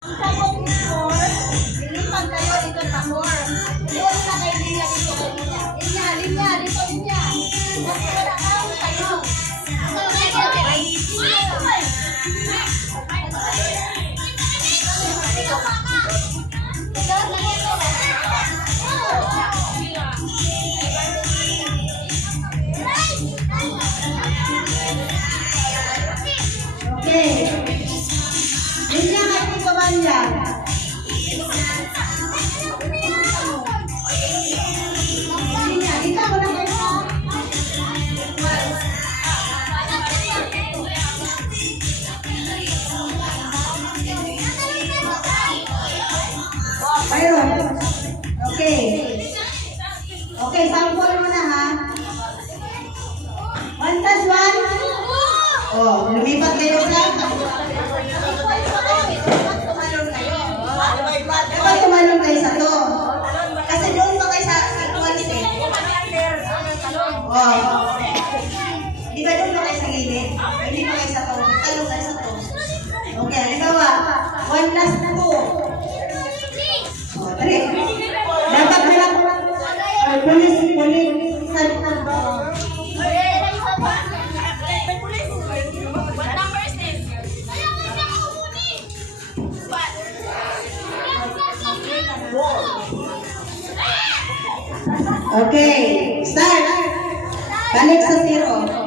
Okay. Linya kayo sa banya. Linya, ikaw mo na kayo. Ayun. Okay. Okay, sample mo na ha. 1 plus 1. Oh, lumipat kayo sa. Dapat tumalon kayo sa to. Kasi doon pa kayo sa equality. Oh. Di ba doon pa kayo sa gilid? Hindi pa kayo sa to. Talon kayo sa to. Okay, halimbawa, 1 plus 2. Oh, 3. Dapat meron. Pulis. Okay, start. Balik sa 0.